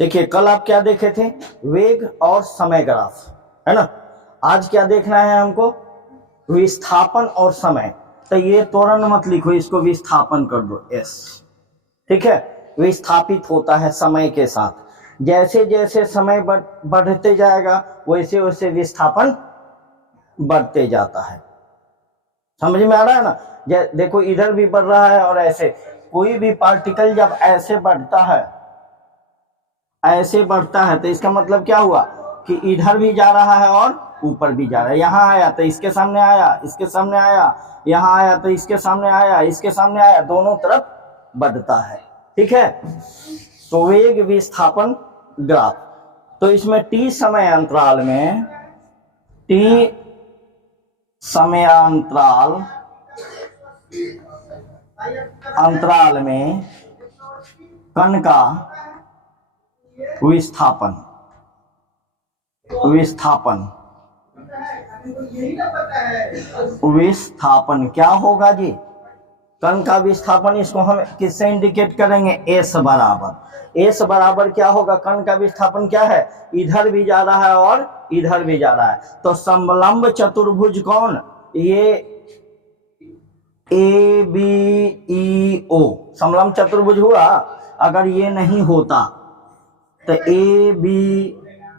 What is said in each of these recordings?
देखिए कल आप क्या देखे थे, वेग और समय ग्राफ, है ना। आज क्या देखना है हमको, विस्थापन और समय। तो ये त्वरण मत लिखो, इसको विस्थापन कर दो एस, ठीक है। विस्थापित होता है समय के साथ, जैसे जैसे समय बढ़ते जाएगा वैसे वैसे विस्थापन बढ़ते जाता है। समझ में आ रहा है ना। देखो इधर भी बढ़ रहा है और ऐसे, कोई भी पार्टिकल जब ऐसे बढ़ता है, ऐसे बढ़ता है, तो इसका मतलब क्या हुआ कि इधर भी जा रहा है और ऊपर भी जा रहा है। यहाँ आया तो इसके सामने आया, इसके सामने आया, यहाँ आया तो इसके सामने आया, इसके सामने आया, दोनों तरफ बढ़ता है, ठीक है। तो वेग विस्थापन ग्राफ, तो इसमें टी समय अंतराल में, टी समयांतराल में कण का विस्थापन क्या होगा जी, कण का विस्थापन। इसको हम किससे इंडिकेट करेंगे, एस बराबर। एस बराबर क्या होगा, कण का विस्थापन क्या है, इधर भी जा रहा है और इधर भी जा रहा है। तो समलंब चतुर्भुज कौन, ये ए बी ई ओ समलंब चतुर्भुज हुआ। अगर ये नहीं होता तो ए बी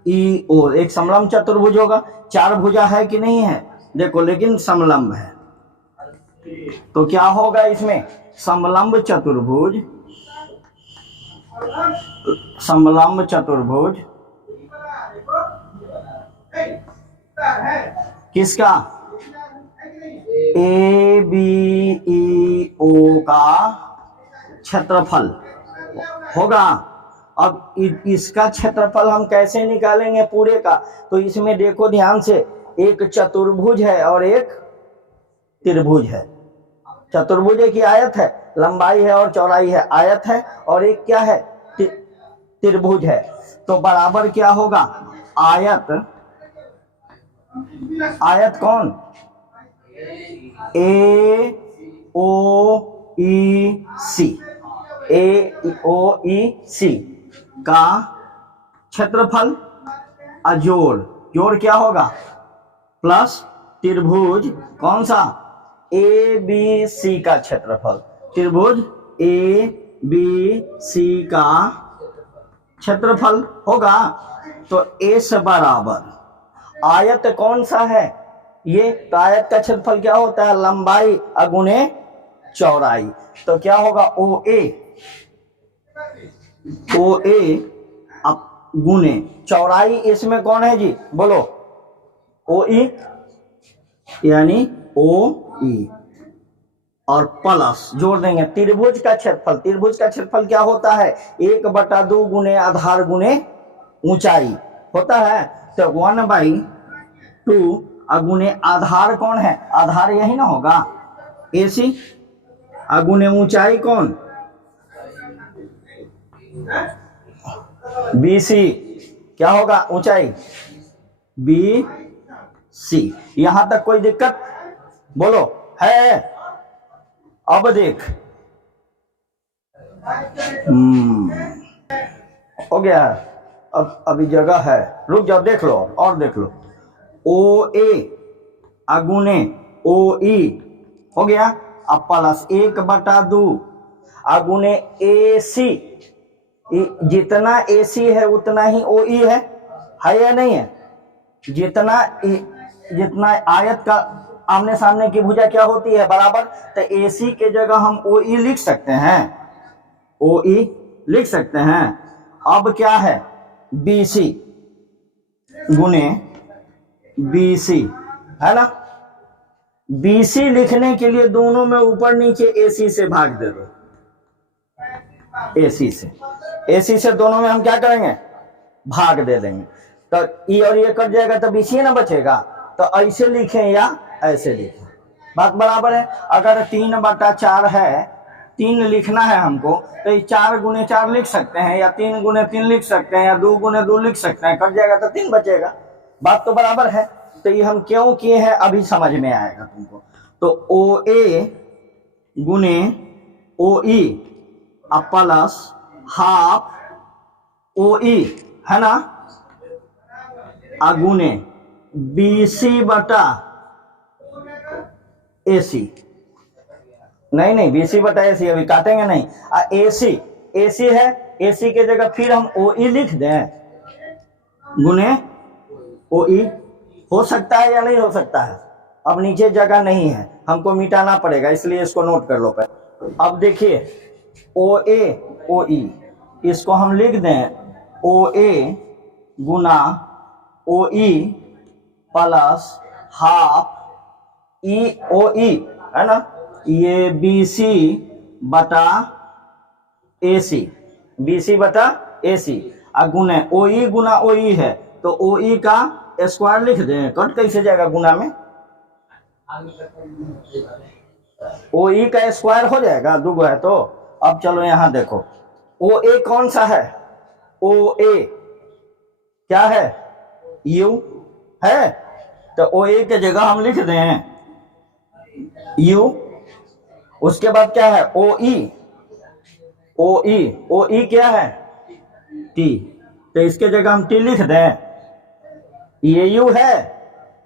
ई ओ एक समलंब चतुर्भुज होगा। चार भुजा है कि नहीं है, देखो, लेकिन समलंब है। तो क्या होगा इसमें, समलंब चतुर्भुज किसका, ए बी ई ओ का क्षेत्रफल होगा। अब इसका क्षेत्रफल हम कैसे निकालेंगे पूरे का, तो इसमें देखो ध्यान से, एक चतुर्भुज है और एक त्रिभुज है। चतुर्भुज एक आयत है, लंबाई है और चौड़ाई है, आयत है, और एक क्या है, त्रिभुज है। तो बराबर क्या होगा, आयत कौन, ए ओ ई सी का क्षेत्रफल जोड़ क्या होगा, प्लस त्रिभुज कौन सा, ए बी सी का क्षेत्रफल, त्रिभुज ए बी सी का क्षेत्रफल होगा। तो एस बराबर, आयत कौन सा है ये, तो आयत का क्षेत्रफल क्या होता है, लंबाई अगुणे चौड़ाई। तो क्या होगा, ओ ए अब गुणे चौड़ाई, इसमें कौन है जी, बोलो, ओ ई, यानी ओ ई, और प्लस जोड़ देंगे त्रिभुज का क्षेत्रफल। त्रिभुज का क्षेत्रफल क्या होता है, 1/2 गुणे आधार गुणे ऊंचाई होता है। तो 1/2 अगुणे आधार कौन है, आधार यही ना होगा, एसी, अगुणे ऊंचाई कौन, बीसी, क्या होगा ऊंचाई, बी सी। यहां तक कोई दिक्कत, बोलो है। अब देख, हो गया, अब अभी जगह है, रुक जाओ, देख लो और देख लो। ओ ए अगुणे ओ ई हो गया, अब प्लस 1/2 अगुणे ए सी, जितना ए सी है उतना ही ओ ई है या नहीं है। जितना आयत का आमने सामने की भुजा क्या होती है, बराबर। तो ए सी के जगह हम ओ ई लिख सकते हैं, ओ ई लिख सकते हैं। अब क्या है, बी सी गुने बी सी, है ना। बी सी लिखने के लिए दोनों में ऊपर नीचे ए सी से भाग दे दो, ए सी से दोनों में हम क्या करेंगे, भाग दे देंगे। तो ई और ये कट जाएगा तो बी सी ना बचेगा। तो ऐसे लिखें या ऐसे लिखें, बात बराबर है। अगर 3/4 है, 3 लिखना है हमको, तो 4 गुने 4 लिख सकते हैं, या 3 गुने 3 लिख सकते हैं, या 2 गुने 2 लिख सकते हैं, कट जाएगा तो 3 बचेगा, बात तो बराबर है। तो ये हम क्यों किए हैं अभी समझ में आएगा तुमको। तो ओ ए गुने ओ ई प्लस हाफ ओ ई है ना, अगुने BC बटा AC, नहीं BC बटा AC अभी काटेंगे नहीं, AC है, AC के जगह फिर हम OE लिख दें गुने OE, हो सकता है या नहीं हो सकता है? अब नीचे जगह नहीं है, हमको मिटाना पड़ेगा, इसलिए इसको नोट कर लो पहले। अब देखिए OA OE, इसको हम लिख दें OA गुना OE प्लस हाफ OE है ना, ये BC बटा AC गुना OE गुना OE है तो OE का स्क्वायर लिख दें, कट कैसे जाएगा गुना में, OE का स्क्वायर हो जाएगा, दुगो है तो। अब चलो यहां देखो OA कौन सा है, OA क्या है, U है, तो OA के जगह हम लिख दें U, उसके बाद क्या है OE क्या है T, तो इसके जगह हम T लिख दें, ये U है,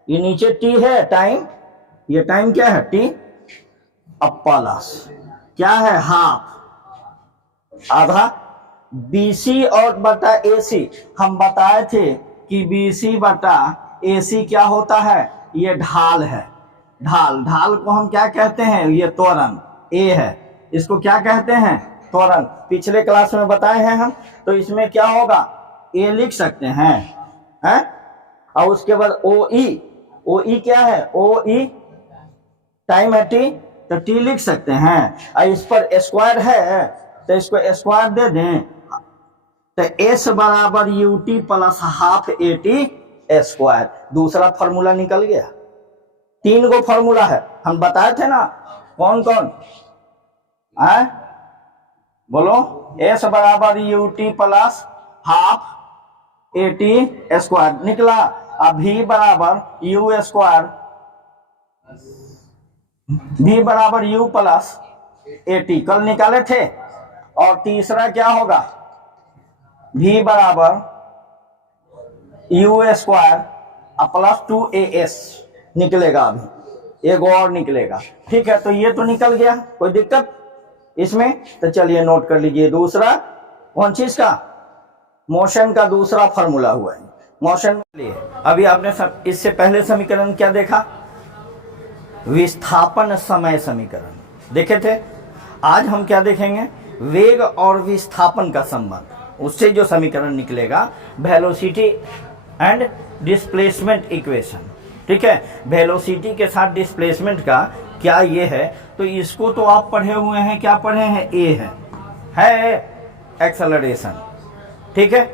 ये नीचे T है टाइम, ये टाइम क्या है T, अब प्लस क्या है हाफ आधा BC और बटा AC, हम बताए थे कि BC बटा AC क्या होता है, ये ढाल है, ढाल को हम क्या कहते हैं, ये त्वरण A है, इसको क्या कहते हैं त्वरण, पिछले क्लास में बताए हैं हम, तो इसमें क्या होगा A लिख सकते हैं और उसके बाद OE क्या है, OE टाइम है T, तो T लिख सकते हैं, और इस पर स्क्वायर है तो इसको स्क्वायर दे दें, तो S बराबर UT plus half AT square, दूसरा फॉर्मूला निकल गया। 3 गो फॉर्मूला है, हम बताए थे ना, कौन बोलो, S बराबर UT plus half AT square निकला, अब V बराबर U स्क्वायर, V बराबर U प्लस AT कल निकाले थे, और तीसरा क्या होगा, V बराबर U स्क्वायर प्लस 2AS निकलेगा, अभी एक और निकलेगा, ठीक है, तो ये तो निकल गया, कोई दिक्कत इसमें, तो चलिए नोट कर लीजिए, दूसरा कौन चीज का, मोशन का दूसरा फॉर्मूला हुआ है, मोशन के लिए। अभी आपने इससे पहले समीकरण क्या देखा, विस्थापन समय समीकरण देखे थे, आज हम क्या देखेंगे, वेग और विस्थापन का संबंध, उससे जो समीकरण निकलेगा वेलोसिटी एंड डिस्प्लेसमेंट इक्वेशन, ठीक है, वेलोसिटी के साथ डिस्प्लेसमेंट का क्या ये है, तो इसको तो आप पढ़े हुए हैं, क्या पढ़े हैं, A है एक्सेलरेशन, ठीक है,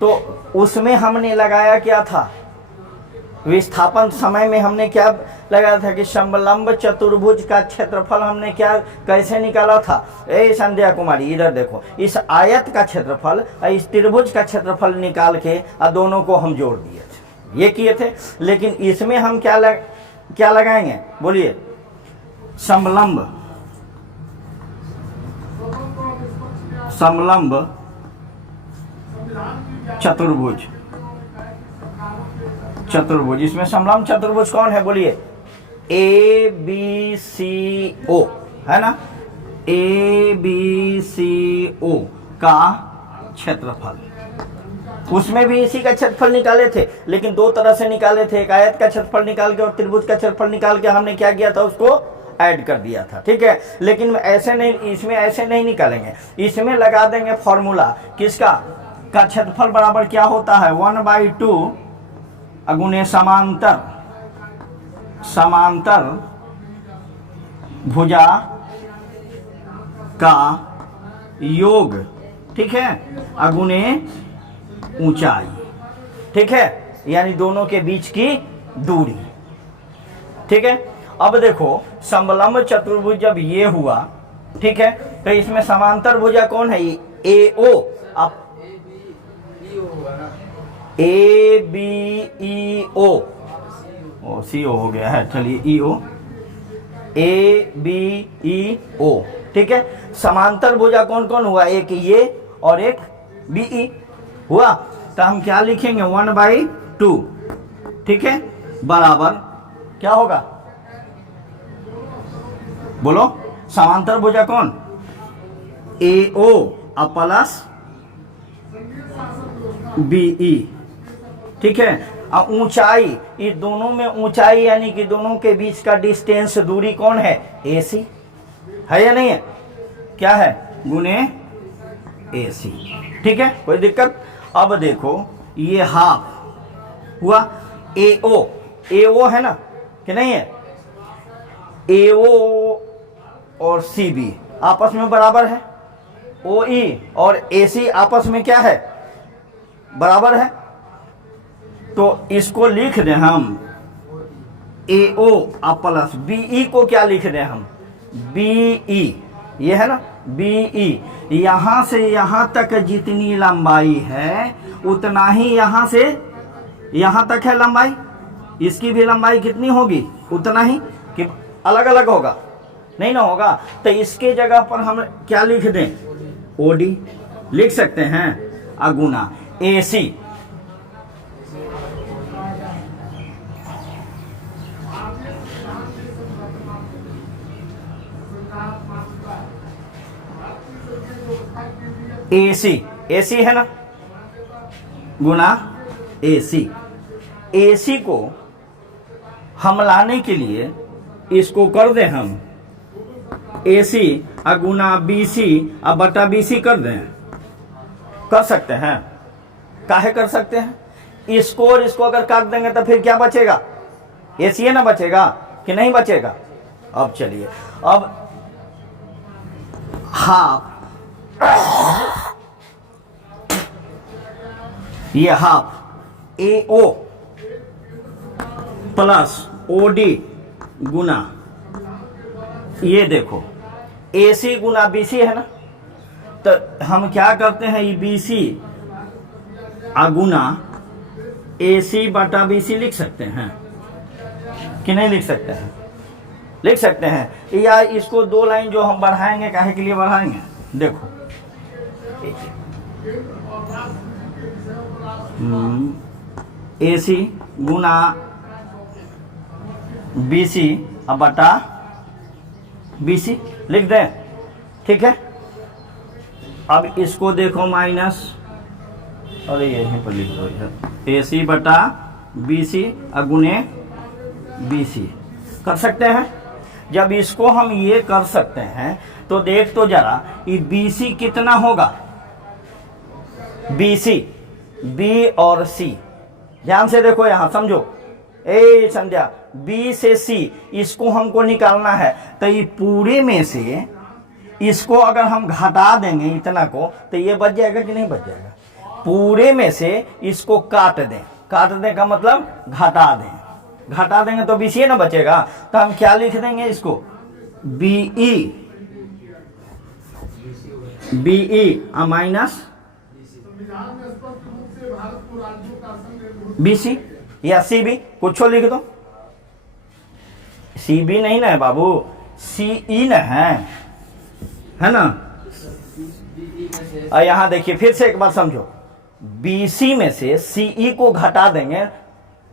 तो उसमें हमने लगाया क्या था, विस्थापन समय में हमने क्या लगाया था कि समलंब चतुर्भुज का क्षेत्रफल हमने क्या कैसे निकाला था, संध्या कुमारी इधर देखो, इस आयत का क्षेत्रफल और इस त्रिभुज का क्षेत्रफल निकाल के दोनों को हम जोड़ दिए थे, ये किए थे, लेकिन इसमें हम क्या लगाएंगे बोलिए, समलंब चतुर्भुज, इसमें समलंब चतुर्भुज कौन है बोलिए, ABCO है ना, ABCO का क्षेत्रफल, उसमें भी इसी का क्षेत्रफल निकाले थे, लेकिन दो तरह से निकाले थे, एक आयत का क्षेत्रफल निकाल के और त्रिभुज का क्षेत्रफल निकाल के हमने क्या किया था, उसको ऐड कर दिया था, ठीक है, लेकिन ऐसे नहीं, इसमें ऐसे नहीं निकालेंगे, इसमें लगा देंगे फॉर्मूला किसका, का क्षेत्रफल बराबर क्या होता है, 1/2 अगुने समांतर भुजा का योग, ठीक है, अगुने ऊंचाई, ठीक है, यानी दोनों के बीच की दूरी, ठीक है। अब देखो समलंब चतुर्भुज जब ये हुआ, ठीक है, तो इसमें समांतर भुजा कौन है, AO, अब ABEO, CO हो गया है, चलिए EO, ABEO, ठीक है, समांतर भुजा कौन कौन हुआ, एक ये और एक BE हुआ। तो हम क्या लिखेंगे 1/2, ठीक है, बराबर क्या होगा, बोलो, समांतर भुजा कौन, AO प्लस BE, ठीक है। और ऊंचाई, इस दोनों में ऊंचाई यानी कि दोनों के बीच का डिस्टेंस, दूरी कौन है, AC है या नहीं है, क्या है, गुने AC, ठीक है, कोई दिक्कत। अब देखो ये हाफ हुआ, AO है ना कि नहीं है, AO और CB आपस में बराबर है, OE और AC आपस में क्या है, बराबर है। तो इसको लिख दें हम AO प्लस BE को क्या लिख दें हम, BE, ये है ना BE, यहां से यहां तक जितनी लंबाई है उतना ही यहां से यहां तक है लंबाई, इसकी भी लंबाई कितनी होगी, उतना ही, कि अलग अलग होगा, नहीं ना होगा। तो इसके जगह पर हम क्या लिख दें, OD लिख सकते हैं, अगुना AC, AC है ना, गुना AC को हम लाने के लिए इसको कर दें हम AC गुना BC बटा BC कर दें, कर सकते हैं, काहे कर सकते हैं, इसको और इसको अगर काट देंगे तो फिर क्या बचेगा, AC है ना बचेगा कि नहीं बचेगा। अब चलिए, अब हाफ, ये हाफ AO प्लस OD गुना, ये देखो AC गुना BC है ना, तो हम क्या करते हैं, ये BC गुना AC बटा BC लिख सकते हैं कि नहीं लिख सकते हैं, लिख सकते हैं। या इसको दो लाइन जो हम बढ़ाएंगे, काहे के लिए बढ़ाएंगे, देखो AC गुना BC बटा BC लिख दें, ठीक है। अब इसको देखो माइनस, अरे यहीं पर लिख दो, AC बटा BC गुने BC कर सकते हैं। जब इसको हम ये कर सकते हैं तो देख तो जरा, ये BC कितना होगा, BC B और C, ध्यान से देखो यहां समझो, ए संध्या, B से C इसको हमको निकालना है, तो ये पूरे में से इसको अगर हम घटा देंगे इतना को, तो ये बच जाएगा कि नहीं बच जाएगा, पूरे में से इसको काट दें, काट दें का मतलब घटा दें, घटा देंगे तो BC ना बचेगा। तो हम क्या लिख देंगे इसको, BE माइनस BC या CB, कुछ लिख दो, CB नहीं ना है बाबू, CE ना है ना। और यहां देखिए फिर से एक बार समझो, BC में से CE को घटा देंगे,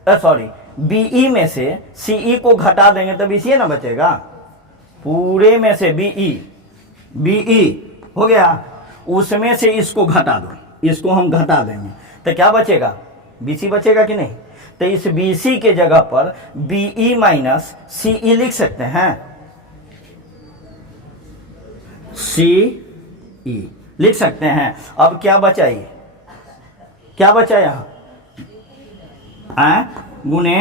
सॉरी BE में से CE को घटा देंगे तो BC ना बचेगा, पूरे में से BE हो गया, उसमें से इसको घटा दो, इसको हम घटा देंगे तो क्या बचेगा, BC बचेगा कि नहीं। तो इस BC के जगह पर BE माइनस CE लिख सकते हैं, CE लिख सकते हैं। अब क्या बचा, ये क्या बचा यहां, गुने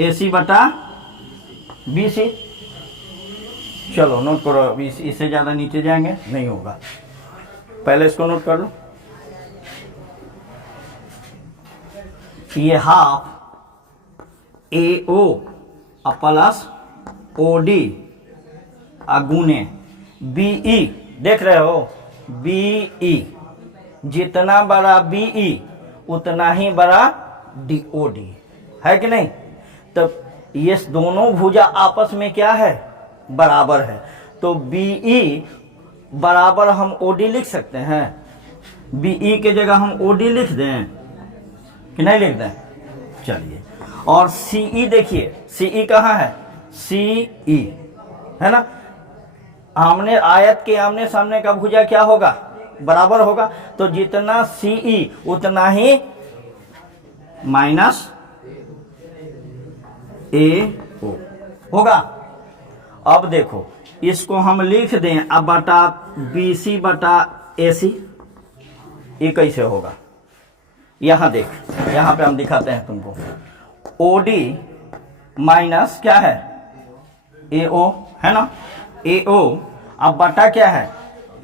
AC बटा BC, चलो नोट करो, इससे ज्यादा नीचे जाएंगे नहीं होगा, पहले इसको नोट कर लो। ये हाफ AO प्लस OD गुने BE, देख रहे हो BE, जितना बड़ा BE उतना ही बड़ा DOD है कि नहीं। तो ये दोनों भुजा आपस में क्या है, बराबर है, तो BE बराबर हम OD लिख सकते हैं, बी ई के जगह हम ओ डी लिख दें कि नहीं लिख दें? चलिए, और सी ई देखिए, सी ई कहाँ है? सी ई है ना। आमने आयत के आमने सामने का भुजा क्या होगा? बराबर होगा। तो जितना सी ई उतना ही माइनस ए ओ होगा। अब देखो इसको हम लिख दें अब बटा बी सी बटा ए सी, ये कैसे होगा? यहां देख, यहां पे हम दिखाते हैं तुमको। ओ डी माइनस क्या है? ए ओ है ना, ए ओ अब बटा क्या है?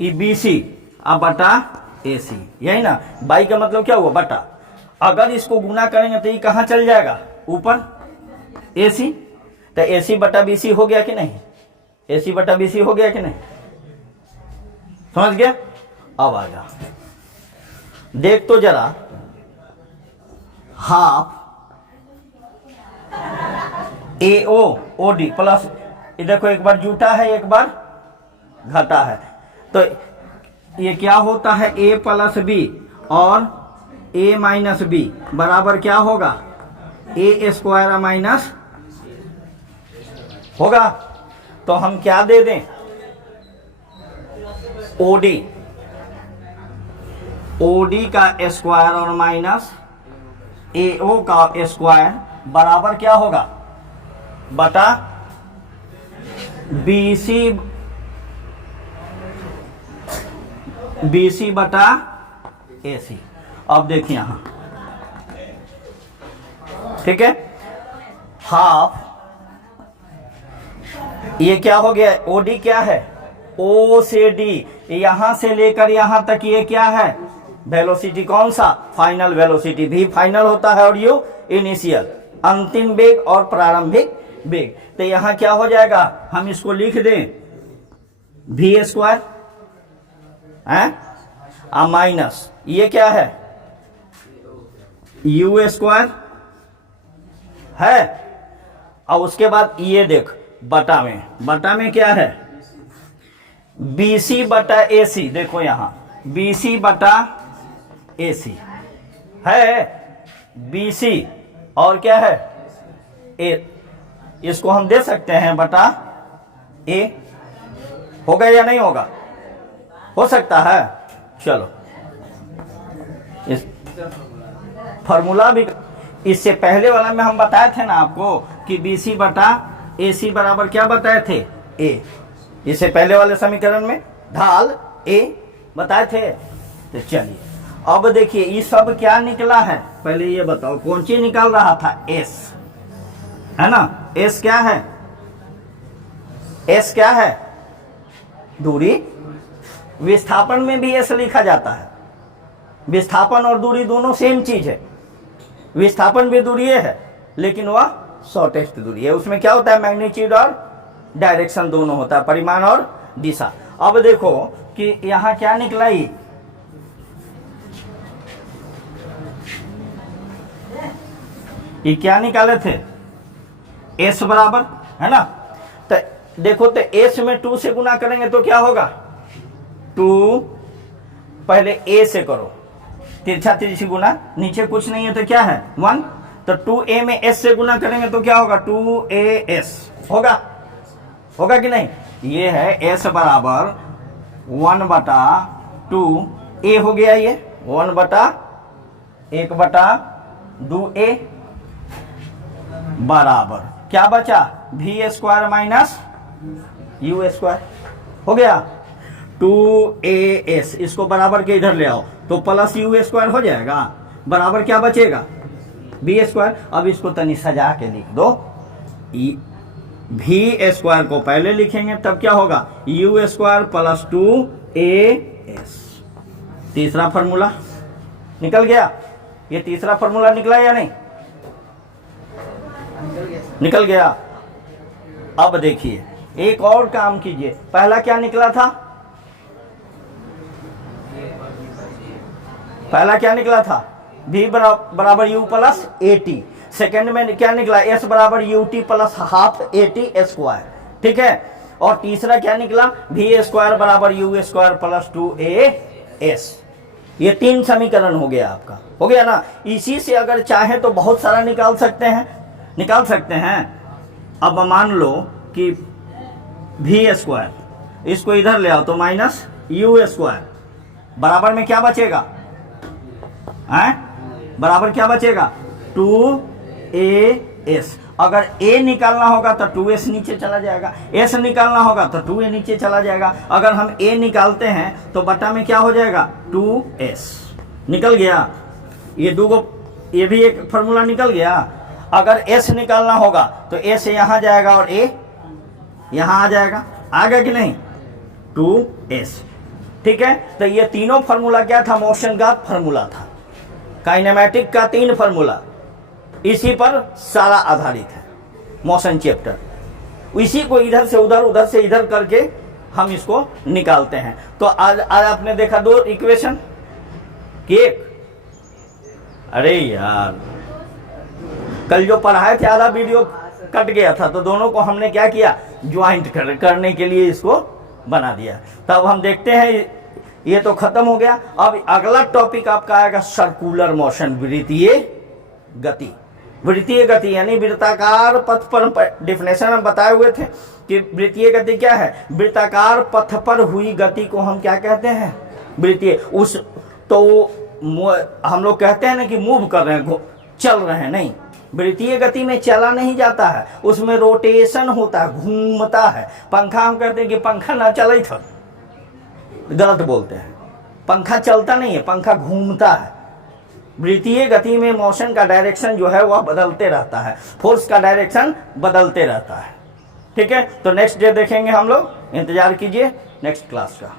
ई बी सी अब बटा ए सी, यही ना। बाई का मतलब क्या हुआ? बटा। अगर इसको गुना करेंगे तो ये कहां चल जाएगा? ऊपर ए सी। तो ए सी बटा बी सी हो गया कि नहीं? ए सी बटा बी सी हो गया कि नहीं? समझ गया? अब आ जा, देख तो जरा, हाफ ए ओ ओ डी प्लस, ये देखो एक बार जुटा है एक बार घटा है, तो ये क्या होता है? ए प्लस बी और ए माइनस बी बराबर क्या होगा? ए स्क्वायर माइनस होगा। तो हम क्या दे दें? ओडी, ओडी का स्क्वायर और माइनस एओ का स्क्वायर बराबर क्या होगा? बटा बीसी, बीसी बटा एसी। अब देखिए यहां, ठीक है, हाफ, ये क्या हो गया? ओडी क्या है? ओ से डी, यहां से लेकर यहां तक ये क्या है? वेलोसिटी। कौन सा? Final velocity. भी फाइनल होता है और यू इनिशियल, अंतिम वेग और प्रारंभिक वेग। तो यहां क्या हो जाएगा? हम इसको लिख दें भी स्क्वायर है माइनस ये क्या है? यू स्क्वायर है। और उसके बाद ये देख बटा में, बटा में क्या है? बीसी बटा एसी। देखो यहां बीसी बटा एसी है, बीसी और क्या है? ए। इसको हम दे सकते हैं बटा ए। होगा या नहीं होगा? हो सकता है। चलो इस फॉर्मूला भी, इससे पहले वाला में हम बताए थे ना आपको कि बीसी बटा एसी बराबर क्या बताए थे? ए। इससे पहले वाले समीकरण में ढाल ए बताए थे। तो चलिए अब देखिए ये सब क्या निकला है? पहले ये बताओ कौन सी निकाल रहा था? एस है ना। एस क्या है? एस क्या है? दूरी। विस्थापन में भी एस लिखा जाता है। विस्थापन और दूरी दोनों सेम चीज है। विस्थापन भी दूरी है लेकिन वह शॉर्टेस्ट दूरी है। उसमें क्या होता है? मैग्नीट्यूड और डायरेक्शन दोनों होता है, परिमाण और दिशा। अब देखो कि यहां क्या निकला? ये क्या निकाले थे? एस बराबर है ना। तो देखो तो एस में 2 से गुना करेंगे तो क्या होगा? 2 पहले ए से करो, तिरछा तिरछी गुना, नीचे कुछ नहीं है तो क्या है? 1। तो 2a में s से गुना करेंगे तो क्या होगा? 2as होगा। होगा कि नहीं? ये है s बराबर 1 बटा 2a हो गया। ये 1 बटा 1 बटा 2a बराबर क्या बचा? भी स्क्वायर माइनस यू स्क्वायर हो गया। 2as इसको बराबर के इधर ले आओ तो प्लस यू स्क्वायर हो जाएगा, बराबर क्या बचेगा? B square. अब इसको तनी सजा के लिख दो। भी स्क्वायर को पहले लिखेंगे तब क्या होगा? You square plus 2as। तीसरा फॉर्मूला निकल गया। ये तीसरा फॉर्मूला निकला या नहीं? निकल गया। अब देखिए एक और काम कीजिए। पहला क्या निकला था? पहला क्या निकला था? v बराबर u plus A T. Second में क्या निकला? s बराबर U T plus half A T square. ठीक है। और तीसरा क्या निकला? v स्क्वायर बराबर यू स्क्वायर प्लस 2as। ये 3 समीकरण हो गया आपका, हो गया ना। इसी से अगर चाहे तो बहुत सारा निकाल सकते हैं। अब मान लो कि v², इसको इधर ले आओ तो -u² बराबर में क्या बचेगा, बराबर क्या बचेगा 2as। अगर a निकालना होगा तो 2s नीचे चला जाएगा, s निकालना होगा तो 2a नीचे चला जाएगा। अगर हम a निकालते हैं तो बटा में क्या हो जाएगा 2s, निकल गया। ये भी एक फॉर्मूला निकल गया। अगर s निकालना होगा तो s यहाँ जाएगा और a यहाँ आ जाएगा, आ गया कि नहीं 2s। ठीक है, तो ये तीनों फार्मूला क्या था, मोशन का फार्मूला था, काइनेमेटिक का 3 फार्मूला, इसी पर सारा आधारित है मोशन चैप्टर। इसी को इधर से उधर, उधर से इधर करके हम इसको निकालते हैं। तो आज आपने देखा 2 इक्वेशन कि एक, अरे यार कल जो पढ़ाए थे आधा वीडियो कट गया था, तो दोनों को हमने क्या किया, ज्वाइंट करने के लिए इसको बना दिया। तब हम देखते हैं, ये तो खत्म हो गया। अब अगला टॉपिक आपका आएगा सर्कुलर मोशन, वृत्तीय गति। वृत्तीय गति यानी वृत्ताकार पथ पर, डेफिनेशन हम बताए हुए थे कि वृत्तीय गति क्या है, वृत्ताकार पथ पर हुई गति को हम क्या कहते हैं, वृत्तीय। उस तो हम लोग कहते हैं ना कि मूव कर रहे हैं, चल रहे हैं, नहीं, वृत्तीय गति में चला नहीं जाता है, उसमें रोटेशन होता है, घूमता है। पंखा हम कहते हैं कि पंखा ना चले था, गलत बोलते हैं, पंखा चलता नहीं है, पंखा घूमता है। वृत्तीय गति में मोशन का डायरेक्शन जो है वह बदलते रहता है, फोर्स का डायरेक्शन बदलते रहता है। ठीक है, तो नेक्स्ट डे देखेंगे हम लोग, इंतजार कीजिए नेक्स्ट क्लास का।